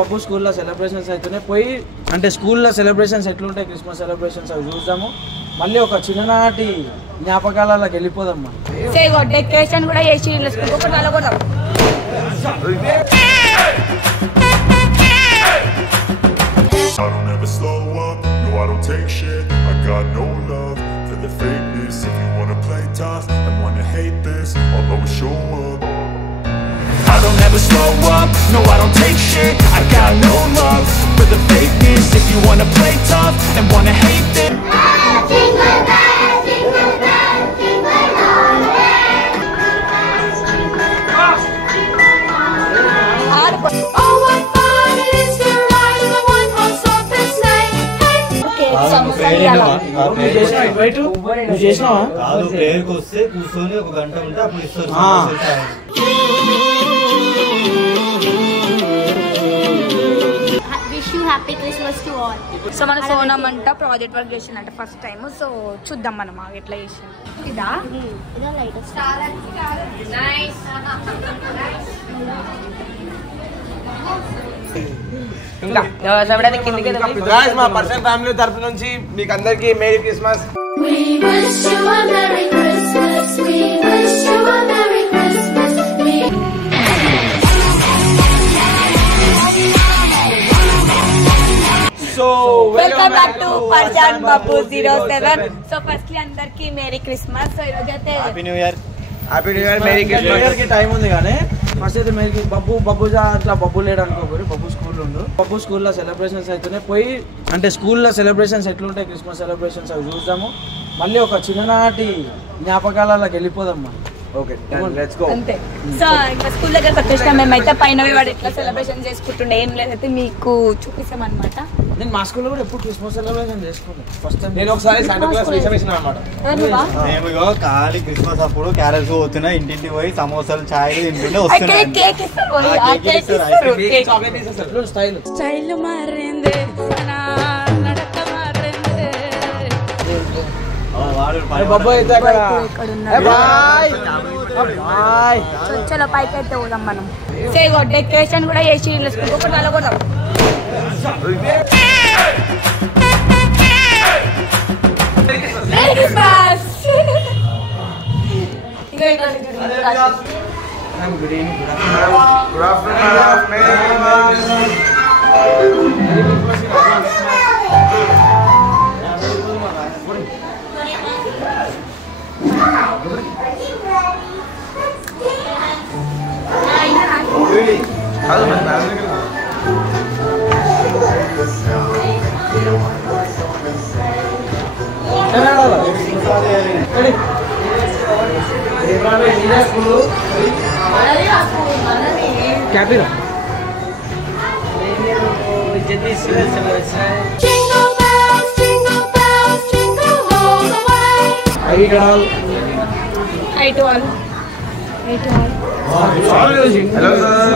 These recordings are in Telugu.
పప్పు స్కూల్లో సెలబ్రేషన్స్ అవుతున్నాయి. పోయి అంటే స్కూల్లో సెలబ్రేషన్స్ ఎట్లుంటాయి, క్రిస్మస్ సెలబ్రేషన్స్ అవి చూద్దాము. మళ్ళీ ఒక చిన్ననాటి జ్ఞాపకాలకి వెళ్ళిపోదాం. డెకరేషన్ కూడా చేసి I don't ever slow up, no I don't take shit. I got no love for the fakeness. If you wanna play tough and wanna hate this, I'll always show up. I don't ever slow up, no I don't take shit. I got no love for the fakeness. If you wanna play tough and wanna hate this. Jingle bells, jingle bells, jingle all the way. Oh, what fun it is to ride in a one-horse open sleigh. నువ్వు చేసినావా? కూర్చొని ఒక గంట ఉంటే అప్పుడు ఇస్తారు. Happy Christmas to all. So మన సోనం అంట ప్రాజెక్ట్ వర్క్ చేసిందంట ఫస్ట్ టైం. సో చూద్దాం మనం ఎట్లా చేసింది. ఇదా ఇదా లైట్ స్టార్ నైస్ ఇంకా గాయ్స్ మా పర్సనల్ ఫ్యామిలీ తరపు నుంచి మీకు అందరికీ merry Christmas. We wish you a Merry Christmas. We wish you a Merry Christmas. So welcome back to Parjan Babu 07. So firstly అందరికి మేరీ క్రిస్మస్. సో ఈరోజు అయితే happy New Year. Happy New Year, merry Christmas కి టైం ఉంది కానీ ఫస్ట్ అయితే మేరీ బబ్బుజా అట్లా బబ్బు లేడు అనుకోకూడదు. బబ్బు స్కూల్ ఉండు. బబ్బు స్కూల్లో సెలబ్రేషన్స్ అవుతున్నాయి. పోయి అంటే స్కూల్లో సెలబ్రేషన్స్ ఎట్లుంటాయి, క్రిస్మస్ సెలబ్రేషన్స్ అవి చూద్దాము. మళ్ళీ ఒక చిన్ననాటి జ్ఞాపకాలకి వెళ్ళిపోదాం. Okay let's go. అంతే. సో ఇంకా స్కూల్ దగ్గరకు వచ్చేసినాం. మేమైతే పైన వాడు ఎట్లా సెలబ్రేషన్ చేసుకుంటుండే ఏం లేదైతే మీకు చూపిస్తాం అనమాట. నేను మా స్కూల్లో కూడా ఎప్పుడు క్రిస్మస్ సెలబ్రేషన్ చేసుకోలేదు. ఫస్ట్ టైం నేను ఒకసారి శాంటా క్లాస్ వేషం వేసినా అన్నమాట. మేము ఖాళీ క్రిస్మస్ అప్పుడు క్యారెల్స్ పోతున్నా, ఇంటింటి పోయి సమోసాలు చాయ్ తింటుండే వస్తున్నాయి. స్టైల్ స్టైల్ మారింది, బాబు అయితే అక్కడ చలో పైకి అయితే పోదాం మనం. డెకరేషన్ కూడా చేసి వెళ్ళకూడదాం. క్యాపిరా Jingle bells, jingle bells, jingle all the way. Hello sir,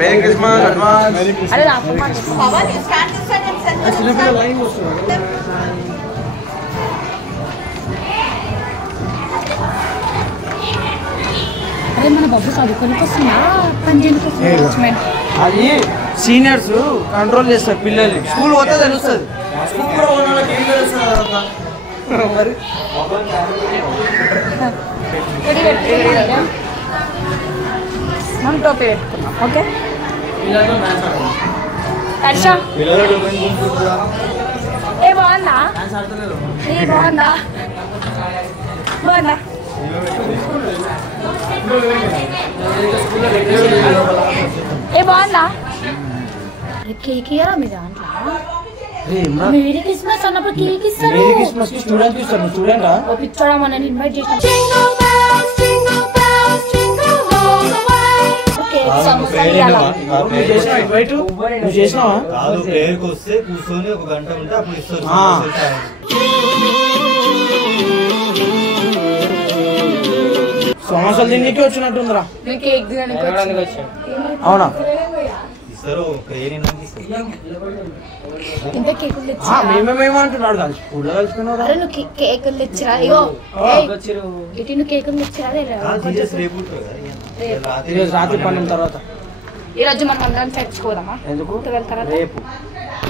merry Christmas advance. చిన్నపిల్ల లైన్ వస్తుంది. అదే మన బాబు చదువుకోనికి వస్తుందా పని అది సీనియర్స్ కంట్రోల్ చేస్తారు పిల్లల్ని. స్కూల్ పోతే తెలుస్తుంది. స్కూల్ కూడా ఉన్న వాళ్ళకి ఏం తెలుస్తుంది మరి. మనం టోపీ పెట్టుకున్నాం. ఓకే హర్ష ఏ బాగుందా? ఏ బాగుందా? బాగుందా? ఏ బాగుందా? కేక్ ఇయ్యరా మీ దాంట్లో? మేరీ క్రిస్మస్ అన్నప్పుడు కేక్ ఇస్తారు. మేరీ క్రిస్మస్ కి స్టూడెంట్ ఇస్తారు. స్టూడెంటా? పిచ్చోడా మనని ఇన్వైట్ చేసిన. Jingle bells, jingle bells, jingle all the way. నువ్వు చేసినావా? కాదు, ప్రేయర్కి వస్తే కూర్చొని ఒక గంట ఉంటే అప్పుడు ఇస్తారు. సమోసాలు తిండికి వచ్చినట్టుందిరా. కేక్ తినడానికి అవునా? ఇస్తారు ప్రేయర్ ఇంకా కేకులు తెచ్చా. మేమేమంటున్నాడు కాదు స్కూల్లో కలిసిపోయినారా? అరే నువ్వు కేకులు తెచ్చిరా? ఇగో ఇటు నువ్వు కేకులు తెచ్చిరా? ఈరోజు రాత్రి 12 తర్వాత ఈ రోజు మనం అందరం చర్చిపోదామా? ఎందుకు? 12 తర్వాత రేపు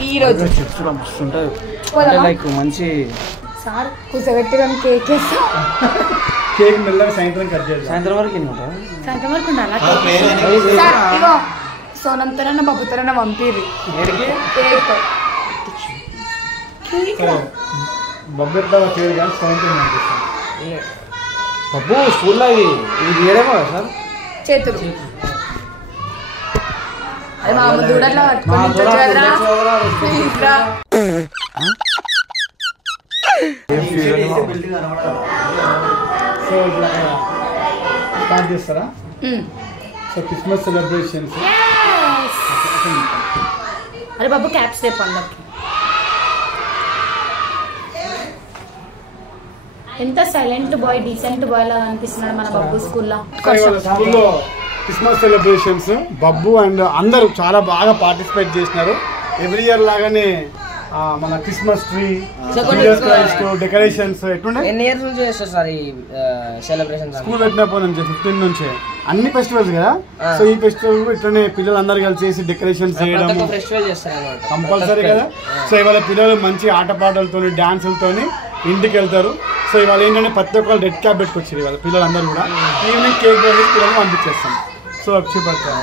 ఈ రోజు చర్చిలో మస్తు ఉంటుంది. పోదామా? లైక్ మంచి సార్ కూర్చోబెట్టి కేక్ వేస్తాం. కేక్ మెల్లగా సాయంత్రం కట్ చేద్దాం. సాయంత్రం వరకు తింటాం. సాయంత్రం వరకు ఉండాలా? సార్ ఇగో సోనంతోనన్నా బాబుతోనన్నా పంపిరి కేక్. బొబ్బెట్లా పేరు కానీ సాయంత్రం పంపిస్తాం. బబ్బు స్కూల్లో ఇది చేయడమో సార్ చేతులు అది మా అమ్మ దూడట్లో పట్టుకొని కదరా. సో ఇట్లా స్టార్ట్ చేస్తారా? So Christmas celebrations. అరే బాబు క్యాప్స్ రేపు అందరికి. ఎంత సైలెంట్ బాయ్ డీసెంట్ బాయ్ లాగా అనిపిస్తున్నాడు మన బాబు స్కూల్లో. స్కూల్లో క్రిస్మస్ సెలబ్రేషన్స్ బబ్బు అండ్ అందరూ చాలా బాగా పార్టిసిపేట్ చేసినారు. ఎవ్రీ ఇయర్ లాగానే మన క్రిస్మస్ ట్రీ, డెకరేషన్స్ ఎట్లుండే. ఎన్ని ఇయర్స్ నుంచి చేస్తారు సార్ ఈ సెలబ్రేషన్? స్కూల్ పెట్టినప్పటి నుంచి 15 నుంచే అన్ని ఫెస్టివల్స్ కదా. సో ఈ ఫెస్టివల్ ఇట్లనే పిల్లలు అందరు కలిసి డెకరేషన్స్ చేయడం కంపల్సరీ కదా. సో ఇవాళ పిల్లలు మంచి ఆటపాటలతో డాన్సులతోని ఇంటికి వెళ్తారు. సో ఇవాళ ఏంటంటే ప్రతి ఒక్కరు రెడ్ క్యాప్ పెట్టుకొచ్చారు ఇవాళ పిల్లలందరూ కూడా. ఈవినింగ్ కేక్ వేసి పిల్లలు పంపించేస్తాం. సో అక్షయపడతాం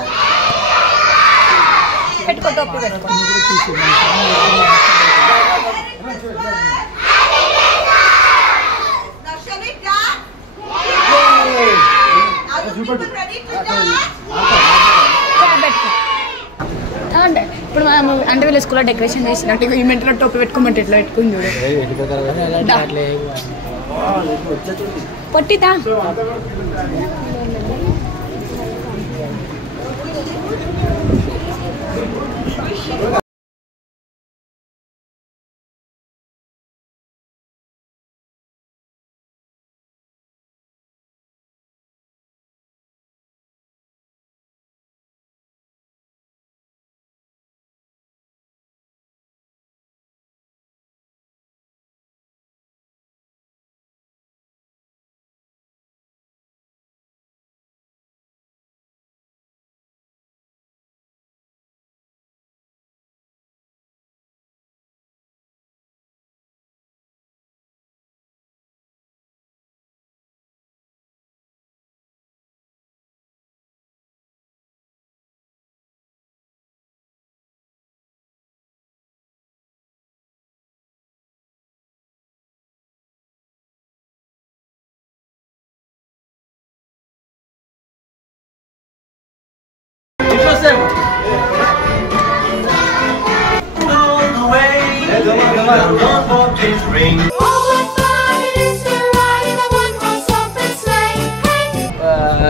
ఇప్పుడు మనం అంటే వీళ్ళ స్కూల్లో డెకరేషన్ చేసినట్టు ఈ మెంట్లో టోపీ పెట్టుకోమంటే ఎట్లా పెట్టుకుని చూడు పొట్టితా.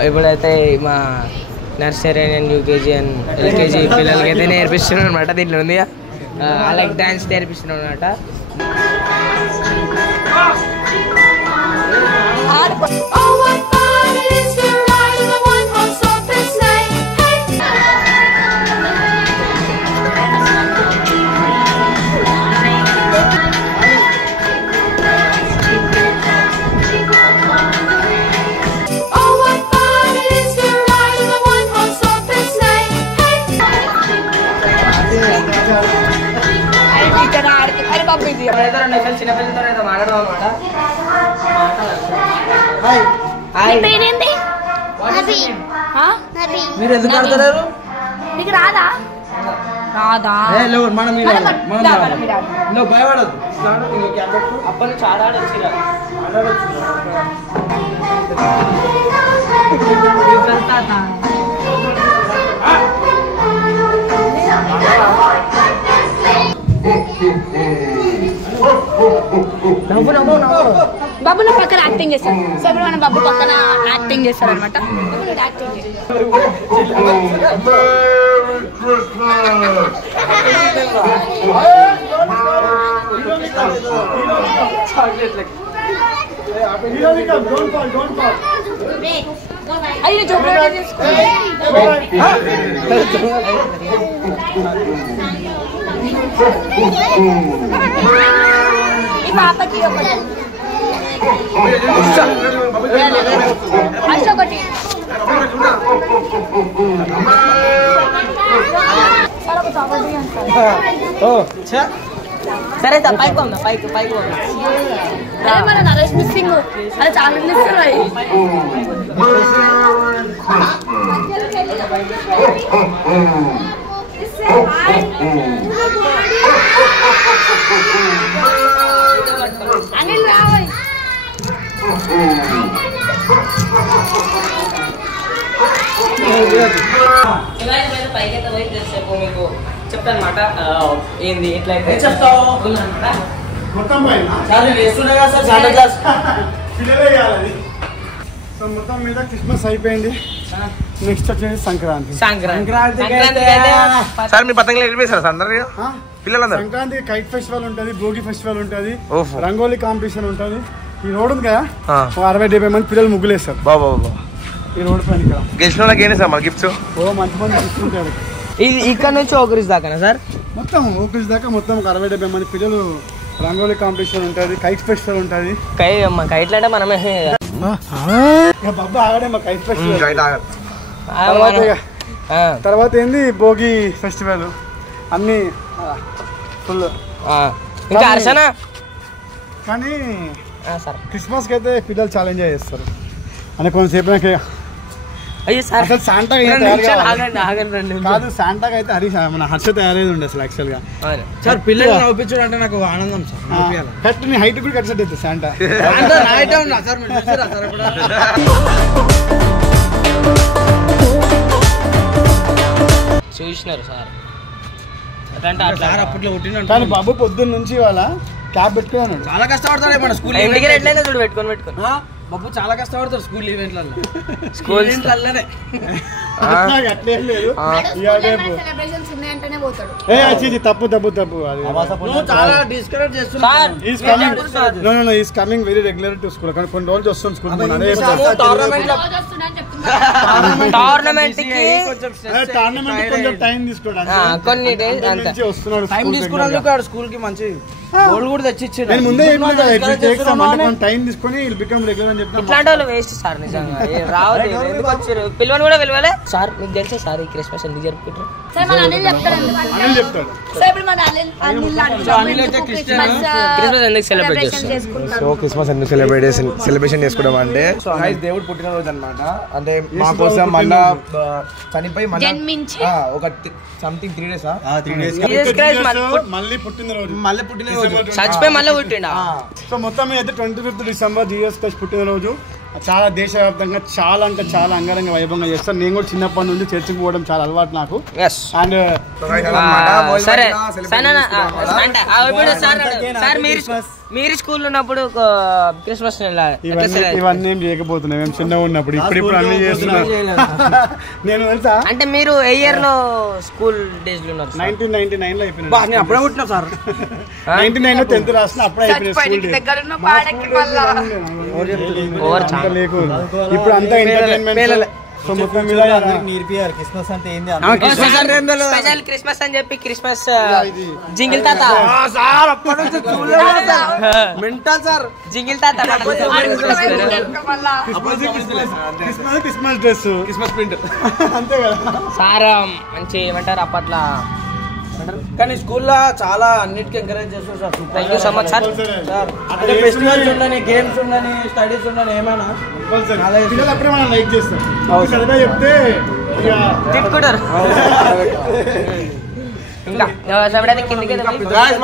ఇప్పుడైతే మా nursery and UKG and LKG పిల్లలకి అయితే నేర్పిస్తున్నాం అనమాట. దీంట్లో ఉంది అలాగే డాన్స్ నేర్పిస్తున్నాం అనమాట. చిన్నపిల్లలతో మాట్లాడదాం అనమాట. మీరు ఎందుకు ఆడతలేరు? నీకు రాదా? రాదా? మనం భయపడద్దు. అప్పటి నుంచి ఆడాడొచ్చు బాబు నా పక్కన యాక్టింగ్ చేస్తాడు. సో ఇప్పుడు మన బాబు పక్కన యాక్టింగ్ చేస్తాడు అనమాట. అయ్యో జోబులో తీసుకో. ఈ పాపకి ఒకటి అష్టొకటి సరే పైకి పోదా పైకి పోదా అదే మన నరేష్ మిస్సింగ్ అదే చాలా మిస్సింగ్ అనిల్ రావయ్ పైకైతే పోయి తెలిసేపు మీకు చెప్తాను అనమాట ఏంది ఎట్లయితే చెప్తావు మొత్తం పైన సార్ నేను వేస్తున్నా కదా సార్ శాంటా క్లాస్ పిల్లలే కావాలి. సో మొత్తం మీద క్రిస్మస్ అయిపోయింది. నెక్స్ట్ వచ్చేసి సంక్రాంతి. సార్ మీ పతంగులు వెళ్ళిపోయారు సార్ అందరు పిల్లలందరూ. సంక్రాంతి కైట్ ఫెస్టివల్ ఉంటుంది, భోగి ఫెస్టివల్ ఉంటుంది, రంగోలీ కాంపిటీషన్ ఉంటుంది. ఈ రోడ్ ఉంది కదా 60-70 మంది పిల్లలు ముగ్గులేస్తారు బాబా ఈ రోడ్ పైన. ఇక్కడ గెలిచిన వాళ్ళకి ఏంటి సార్ మా గిఫ్ట్స్? మంచి మంది తీసుకుంటారు. ఇక్కడ నుంచి ఒకరికి దాకా సార్ మొత్తం ఒకరి దాకా మొత్తం 60-70 మంది పిల్లలు. రంగోలీ కాంపిటీషన్ ఉంటుంది, కైట్ ఫెస్టివల్ ఉంటుంది. కైట్లు అంటే మనమే బాబా ఆగడే మా కైట్ ఫెస్టివల్. మన తర్వాత ఏంది భోగి ఫెస్టివల్ అన్ని ఫుల్. ఇంకా హర్షణ కానీ సార్ క్రిస్మస్కి అయితే పిల్లలు చాలా ఎంజాయ్ చేస్తారు. అని కొంతసేపు నాకు అయ్యో సార్ అసలు శాంటా కాదు, శాంటాగా అయితే మన హర్ష తయారైంది ఉండే అసలు యాక్చువల్ గా. సార్ పిల్లలు నవ్వించడం అంటే నాకు ఆనందం సార్. కరెక్ట్ నీ హైట్ కూడా కట్ అవుతుంది శాంటా. చూసినారు సార్ అప్పట్లో పుట్టిన కానీ బాబు పొద్దున్న నుంచి వాళ్ళ క్యాబ్ పెట్టుకున్నాడు. చాలా కష్టపడతాడు మన స్కూల్ ఇంటికి ఎట్లయినా చూడు పెట్టుకొని బాబు చాలా కష్టపడతాడు స్కూల్ ఈవెంట్లలో. స్కూల్ ఈవెంట్లలోనే అట్లేం లేదు. సెలబ్రేషన్స్ ఉన్నాయంటేనే పోతాడు. తప్పు తప్పు తప్పు అది చాలా డిస్కరేజ్ చేస్తున్నాడు. Is coming very regular to school. కానీ కొన్ని రోజులు వస్తుంది స్కూల్. టోర్నమెంట్ టోర్నమెంట్ కొంచెం టైం తీసుకోవడానికి కొన్ని డేస్ వస్తున్నాడు. టైం తీసుకున్నందుకు ఆడు స్కూల్ కి మంచి గోల్డ్ కూడా తెచ్చిచ్చాడు. నేను ముందే టైం తీసుకొని బికమ్ రెగ్యులర్ అని చెప్తాను. ఇట్లాంటి వాళ్ళు వేస్ట్ సార్ నిజంగా రావద్దు. ఎందుకు వచ్చారు పిల్లలు కూడా పిలవాలి సార్. మీకు తెలుసా సార్ ఈ క్రిస్మస్ ఎందుకు జరుపుకుంటారు? సార్ మన అనిల్ చెప్తాడు. అనిల్ చెప్తాడు. సార్ ఇప్పుడు మన అనిల్ క్రిస్మస్ ఎందుకు సెలబ్రేట్ చేస్తారు? సో క్రిస్మస్ ఎందుకు సెలబ్రేషన్ చేసుకుంటాం అంటే దేవుడు పుట్టినరోజు అనమాట. అంటే మా కోసం మళ్ళా చనిపోయి జన్మించి ఒక సంథింగ్ 3 days మళ్ళీ పుట్టినరోజు చచ్చిపోయి మళ్ళీ పుట్టిండా. సో మొత్తం అయితే 25th డిసెంబర్ జీసస్ క్రైస్ట్ పుట్టినరోజు చాలా దేశవ్యాప్తంగా చాలా అంటే చాలా అంగరంగ వైభవంగా చేస్తారు. నేను కూడా చిన్నప్పటి నుండి చర్చికి పోవడం చాలా అలవాటు నాకు. అండ్ సరే సార్ మీరు స్కూల్లో ఉన్నప్పుడు క్రిస్మస్ ఇవన్నీ ఏం చేయకపోతున్నాం మేము చిన్నగా ఉన్నప్పుడు. ఇప్పుడు అన్ని చేస్తున్నాం. నేను తెలుసా అంటే మీరు ఏ ఇయర్ లో స్కూల్ డేస్ లో ఉన్నారు? 1999 లో అయిపోయింది. నేను అప్పుడే పుట్టినా సార్. 99 లో 10th రాసిన అప్పుడే అయిపోయింది స్కూల్ డేస్. లేకు ఇప్పుడు అంతా ఎంటర్టైన్మెంట్. సో మొత్తం మీద నేర్పియారు క్రిస్మస్ అంటే ఏంది. స్పెషల్ క్రిస్మస్ అని చెప్పి క్రిస్మస్ జింగిల్ తాత సార్ అప్పటి నుంచి మెంటల్ సార్ జింగిల్ తాత క్రిస్మస్ డ్రెస్ క్రిస్మస్ ప్రింట్ అంతే కదా సార్. మంచి ఏమంటారు అప్పట్లో. కానీ స్కూల్లో చాలా అన్నిటికీ ఎంకరేజ్ చేస్తారు sir. Thank you so much sir. అంటే ఫెస్టివల్స్ ఉండని, గేమ్స్ ఉండని, స్టడీస్ ఉండని ఏమైనా పిల్లలు అప్పుడే మనం లైక్ చేస్తాం. సరదా చెప్తే తిట్టుకుంటారు. ఇంకా కిందకి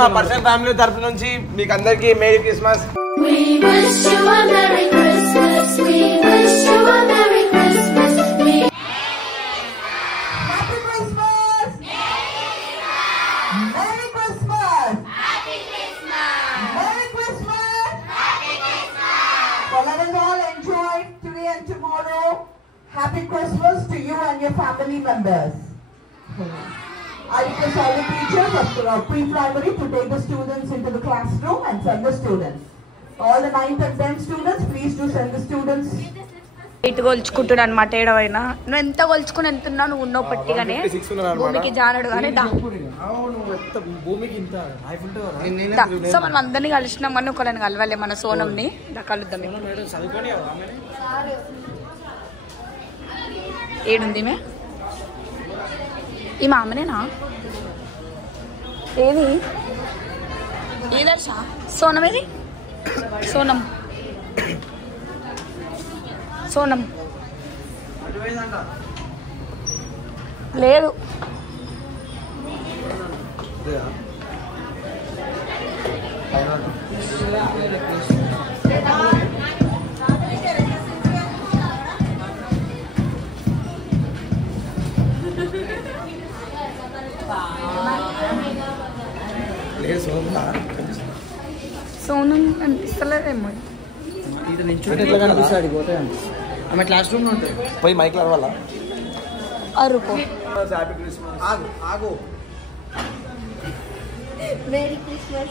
మా పర్సనల్ ఫ్యామిలీ తరఫు నుంచి మీకు అందరికి merry Christmas. We wish you a Merry Christmas. We wish you a Merry Christmas. Happy Christmas! Merry Christmas! Happy Christmas! Merry Christmas! Happy Christmas! Well, let us all enjoy today and tomorrow. Happy Christmas to you and your family members. I request all the teachers of pre-primary to take the students into the classroom and send the students. All the 9th and 10th students, please do send the students. ఇటు కొలుచుకుంటున్నా అనమాట. ఏడవైనా నువ్వు ఎంత కొలుచుకుని ఎంత ఉన్నావు, నువ్వు ఉన్నావు పట్టిగానే భూమికి జానడు కానీ సో మనం అందరినీ కలిసినాం కానీ ఒకళ్ళని కలవాలి. మన సోనంని కలుద్దాం. ఏడుంది మే ఈ మామనేనా ఏది ఏ దర్శ సోనం ఏది సోనం సోనం లేదు సోనం అనిపిస్తలేదేమో ఇది నించుంటే ఎట్లా కనిపిస్తాడు పోతే ఆమె క్లాస్ రూమ్ లో ఉంటాయి పోయి మైక్ అరవాలా అరుపు ఆగు ఆగు Merry Christmas.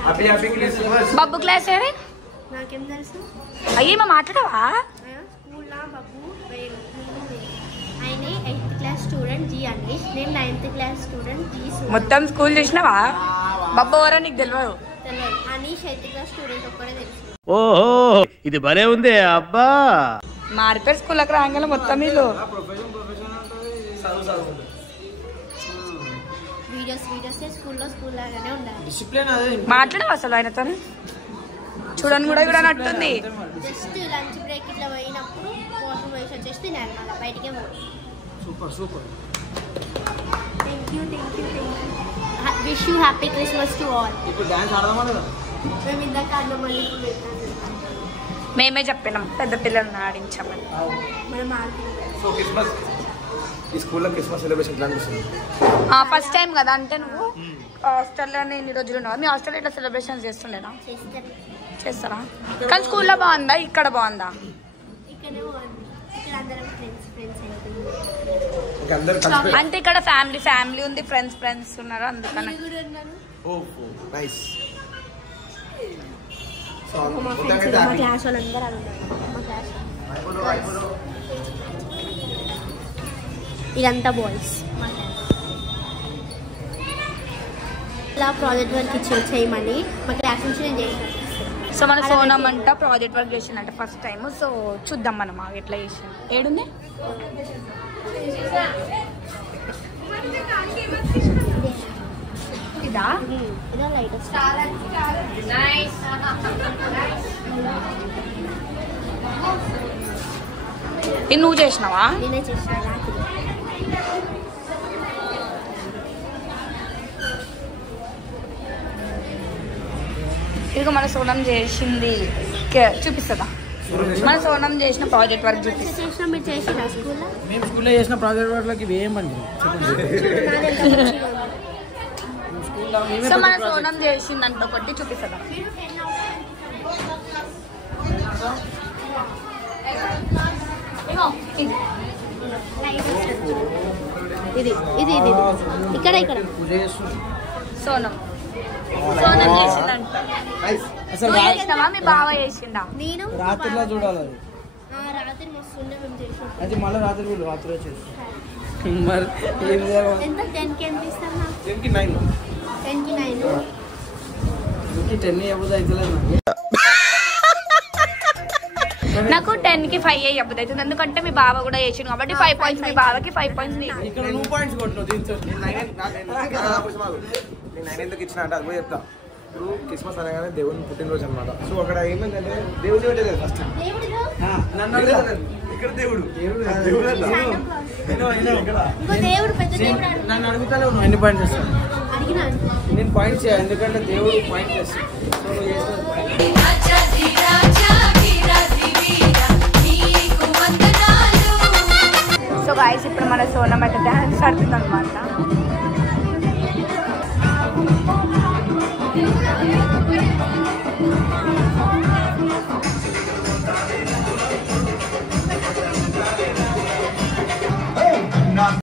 Happy Christmas Babbu class ఏడే నాకేం తెలుసు అయ్యేమో మాట్లాడవా స్కూల్లో బాబు ఆయన 8th class student G Anish నేను 9th క్లాస్ స్టూడెంట్ జీ మొత్తం స్కూల్ చూసినావా బబ్బు ఎవరో నీకు తెలియదు తెలియదు అనీష్ 8th క్లాస్ స్టూడెంట్ ఒక్కడే తెలుసు ఓహో ఇది భలే ఉంది అబ్బా మార్కెట్ స్కూల్కి రాగానే మొత్తం వీళ్ళు వీడియోస్ స్కూల్ లాగానే ఉండాలి డిసిప్లిన్ అదే మాట్లాడవు అసలు ఆయనతో చూడని కూడా చూడనట్టుంది జస్ట్ లంచ్ బ్రేక్ ఇట్లా పోయినప్పుడు వాటర్ వేసి వచ్చేసి తినాలి మళ్ళీ బయటికే పోయి super thank you wish you happy Christmas to all ఇప్పుడు డాన్స్ ఆడదామా లేదా మేము ఇందాక అన్నం మళ్ళీ మేమే చెప్పినాం పెద్ద పిల్లల్ని ఆడించామని మనం ఆడుతున్నాం సో క్రిస్మస్ ఈ స్కూల్లో క్రిస్మస్ సెలబ్రేషన్ ఎట్లా అనిపిస్తుంది ఫస్ట్ టైం కదా అంటే నువ్వు హాస్టల్లోనే ఎన్ని రోజులు ఉన్నావు మీ హాస్టల్లో ఇట్లా సెలబ్రేషన్స్ చేస్తుండేనా చేస్తారు చేస్తారా కానీ స్కూల్లో బాగుందా ఇక్కడ బాగుందా ఇక్కడే బాగుంది ఇక్కడ అందరం ఫ్రెండ్స్ ఇంకా అందరూ కలిసి అంటే ఇక్కడ ఫ్యామిలీ ఉంది ఫ్రెండ్స్ ఉన్నారు అందుకని కూడా ఉన్నాను నైస్ సో మా ఫ్రెండ్స్ మా క్లాస్ వాళ్ళందరూ అది ఉన్నారు మా క్లాస్ ఇదంతా బాయ్స్ ఇలా ప్రాజెక్ట్ వర్క్ చేయమని మా క్లాస్ నుంచి నేను చేసాను సో మన సోనం అంట ప్రాజెక్ట్ వర్క్ చేసిందంట ఫస్ట్ టైం సో చూద్దాం మనం ఎట్లా చేసాం ఏడుంది ఇదా ఇదా లైట్ ఇది నువ్వు చేసినావా నేనే చేసాను రాత్రి ఇక మన సోనం చేసింది చూపిస్తుందా మన సోనం చేసిన ప్రాజెక్ట్ వర్క్ చూపిస్తా చేసిన మీరు చేసిన స్కూల్లో మేము స్కూల్లో చేసిన ప్రాజెక్ట్ వర్క్లకి ఇవి ఏం పని స్కూల్లో సో మన సోనం చేసిందంట ఒకటి చూపిస్తుందా ఇది ఇది ఇది ఇక్కడ ఇక్కడ సోనం చేసిందంట అసలు నువ్వు చేసినావా మీ బావ చేసిండా నేను రాత్రిలో చూడాలి అది రాత్రి మస్తు ఉండే మేము చేసాం అది మళ్ళీ రాత్రి వచ్చేసి మరి ఏం చేయాలి ఎంత 10కి ఎంత ఇస్తారు నాకు 10కి 9 10కి 9 10 ఇవ్వదు అవుతలేదు నాకు 10కి 5 అయ్యబుద్ది అవుతుంది ఎందుకంటే మీ బావ కూడా చేసిండు కాబట్టి 5 పాయింట్స్ మీ బావకి 5 పాయింట్స్ నీకు ఇక్కడ 2 పాయింట్స్ కొట్టినావు దీంతో నేను 9 ఎందుకు ఇచ్చిన అంటే అది కూడా చెప్తా ఇప్పుడు క్రిస్మస్ అనగానే దేవుని పుట్టినరోజు అనమాట సో అక్కడ ఏమైందంటే దేవుని పెట్టేది ఫస్ట్ దేవుడిదో నన్ను అడుగుతా ఇక్కడ దేవుడు ఇంకో దేవుడు పెద్ద దేవుడు అడుగు. నన్ను అడుగుతానే ఉన్నావు ఎన్ని పాయింట్స్ చేస్తాను అడిగినాను నేను పాయింట్స్ చేయాలి ఎందుకంటే దేవుడు పాయింట్ చేస్తాను సో నువ్వు చేస్తావు సో గాయస్ ఇప్పుడు మన సోనం అయితే డాన్స్ ఆడుతుంది అనమాట